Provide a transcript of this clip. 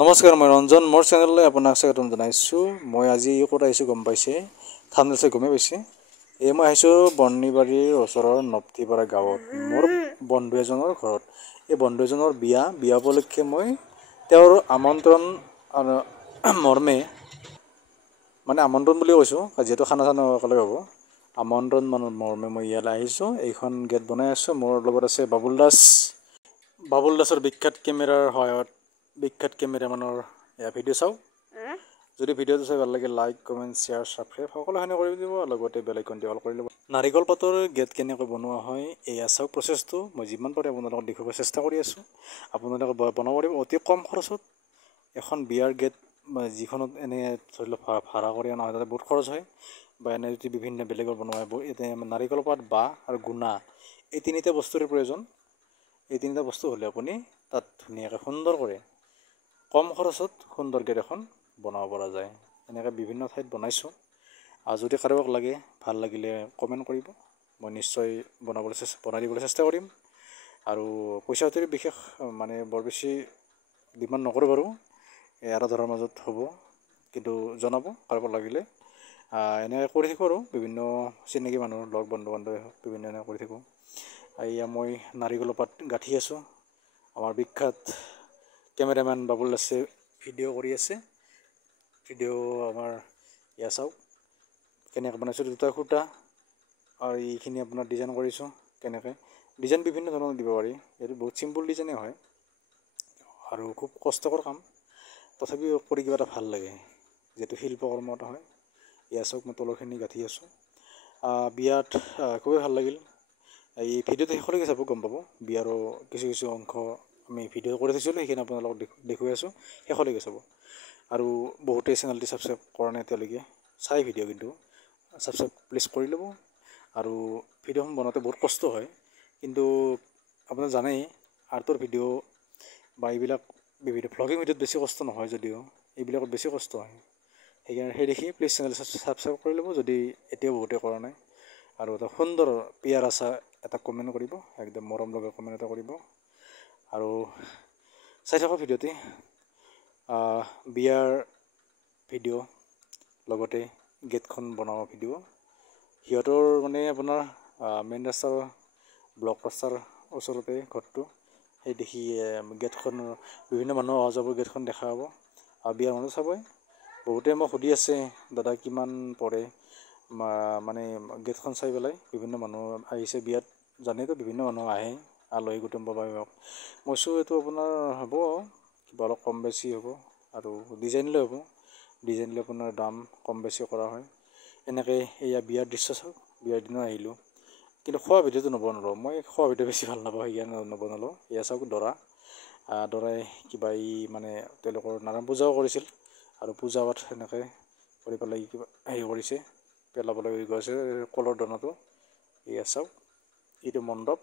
নমস্কাৰ, মই ৰঞ্জন। মোৰ চেনেললৈ আপোনাক স্বাগতম জনাইছোঁ। মই আজি ক'ত আহিছোঁ গম পাইছে, থাম্বনেইল চাই গমেই পাইছে। মই আহিছোঁ বৰ্ণিবাৰীৰ ওচৰৰ নপ্তিপাৰা গাঁৱত, মোৰ বন্ধু এজনৰ ঘৰত। এই বন্ধু এজনৰ বিয়া উপলক্ষে মই তেওঁৰ আমন্ত্ৰণ মৰ্মে, মানে আমন্ত্ৰণ বুলি কৈছোঁ, যিহেতু খানা চানা একেলগে হ'ব। আমন্ত্ৰণ মৰ্মে মই ইয়ালৈ আহিছোঁ। এইখন গেট বনাই আছোঁ। মোৰ লগত আছে বাবুল দাসৰ বিখ্যাত কেমেৰাৰ সহায়ত, বিখ্যাত কেমেৰামেনৰ ভিডিঅ' চাওক। যদি ভিডিঅ'টো চাই ভাল লাগে, লাইক, কমেণ্ট, শ্বেয়াৰ, ছাবস্ক্ৰাইব সকলোখিনি কৰি দিব। লগতে বেল আইকনটো অল কৰি ল'ব। নাৰিকল পাতৰ গেট কেনেকৈ বনোৱা হয় এয়া চাওক প্ৰচেছটো। মই যিমান পাৰোঁ আপোনালোকক দেখুৱাব চেষ্টা কৰি আছোঁ। আপোনালোকে বনাব পাৰিব অতি কম খৰচত। এখন বিয়াৰ গেট যিখনত এনে ধৰি লওক ভাড়া কৰি অনা হয়, তাতে বহুত খৰচ হয়। বা এনে যদি বিভিন্ন বেলেগৰ বনোৱা হয়, এতিয়া নাৰিকল পাত, বাঁহ আৰু গুণা, এই তিনিটা বস্তুৰে প্ৰয়োজন। এই তিনিটা বস্তু হ'লে আপুনি তাত ধুনীয়াকৈ সুন্দৰ কৰে কম খৰচত সুন্দৰ গেট এখন বনাব পৰা যায়। এনেকৈ বিভিন্ন ঠাইত বনাইছোঁ। আৰু যদি কাৰোবাক লাগে, ভাল লাগিলে কমেণ্ট কৰিব। মই নিশ্চয় বনাই দিবলৈ চেষ্টা কৰিম। আৰু পইচা পাতিৰ বিশেষ মানে বৰ বেছি ডিমাণ্ড নকৰোঁ বাৰু, এৰা ধৰাৰ মাজত হ'ব। কিন্তু জনাব কাৰোবাক লাগিলে। এনেকৈ কৰি থাকোঁ আৰু বিভিন্ন চিনাকি মানুহৰ লগ বন্ধু বান্ধৱী হওক, বিভিন্ন এনেকৈ কৰি থাকোঁ। এয়া মই নাৰিকলৰ পাত গাঁঠি আছোঁ। আমাৰ বিখ্যাত কেমেৰামেন বাবুল দাসে ভিডিঅ' কৰি আছে। ভিডিঅ' আমাৰ এয়া চাওক কেনেকৈ বনাইছোঁ। দুটা সূতা আৰু এইখিনি আপোনাৰ ডিজাইন কৰিছোঁ। কেনেকৈ ডিজাইন বিভিন্ন ধৰণৰ দিব পাৰি। এইটো বহুত চিম্পুল ডিজাইনে হয় আৰু খুব কষ্টকৰ কাম, তথাপিও কৰি কিবা এটা ভাল লাগে, যিহেতু শিল্পকৰ্ম এটা হয়। এয়া চাওক মই তলৰখিনি গাঁঠি আছোঁ। বিয়াত খুবেই ভাল লাগিল। এই ভিডিঅ'টো শেষলৈকে চাব, গম পাব। বিয়াৰো কিছু অংশ আমি ভিডিঅ' কৰি থৈছিলোঁ, সেইখিনি আপোনালোকক দেখুৱাই আছোঁ। শেষলৈকে চাব। আৰু বহুতেই চেনেলটি ছাবস্ক্ৰাইব কৰা নাই এতিয়ালৈকে, চাই ভিডিঅ', কিন্তু ছাবস্ক্ৰাইব প্লিজ কৰি ল'ব। আৰু ভিডিঅ'খন বনাওঁতে বহুত কষ্ট হয়, কিন্তু আপোনাৰ জানেই আৰ্টৰ ভিডিঅ' বা এইবিলাক বিভিন্ন ভ্লগিং ভিডিঅ'ত বেছি কষ্ট নহয়, যদিও এইবিলাকত বেছি কষ্ট হয়। সেই দেখি প্লিজ চেনেল ছাবস্ক্ৰাইব কৰি ল'ব, যদি এতিয়াও বহুতে কৰা নাই। আৰু এটা সুন্দৰ পিয়াৰ আছা এটা কমেণ্ট কৰিব, একদম মৰম লগা কমেণ্ট এটা কৰিব। আৰু চাই থাকক ভিডিঅ'টি। বিয়াৰ ভিডিঅ' লগতে গেটখন বনোৱা ভিডিঅ'। সিহঁতৰ মানে আপোনাৰ মেইন ৰাস্তাৰ ব্লক ৰাস্তাৰ ওচৰতে ঘৰটো। সেই দেখি গেটখন বিভিন্ন মানুহ অহা যোৱা গেটখন দেখা পাব। আৰু বিয়াৰ মানুহ চাবই। বহুতে মোক সুধি আছে, দাদা কিমান পৰে মানে গেটখন চাই পেলাই। বিভিন্ন মানুহ আহিছে বিয়াত, জানেইতো বিভিন্ন মানুহ আহে, আলহী কুটুম্ব বা হওক। মইছোঁ এইটো আপোনাৰ হ'ব কিবা অলপ কম বেছি হ'ব। আৰু ডিজাইন লৈ হ'ব, ডিজাইন লৈ আপোনাৰ দাম কম বেছি কৰা হয়। এনেকৈ এয়া বিয়াৰ দৃশ্য চাওক। বিয়াৰ দিনা আহিলোঁ, কিন্তু খোৱা ভিডিঅ'টো নবনালোঁ। মই খোৱা ভিডিঅ' বেছি ভাল নাপাওঁ, সেইকাৰণে নবনালোঁ। এয়া চাওক দৰাই কিবা মানে তেওঁলোকৰ নাৰায়ণ পূজাও কৰিছিল, আৰু পূজা পাঠ এনেকৈ কৰি পেলাই কিবা হেৰি কৰিছে, পেলাবলৈ গৈছে কলৰ দনাটো। এয়া চাওক, এইটো মণ্ডপ।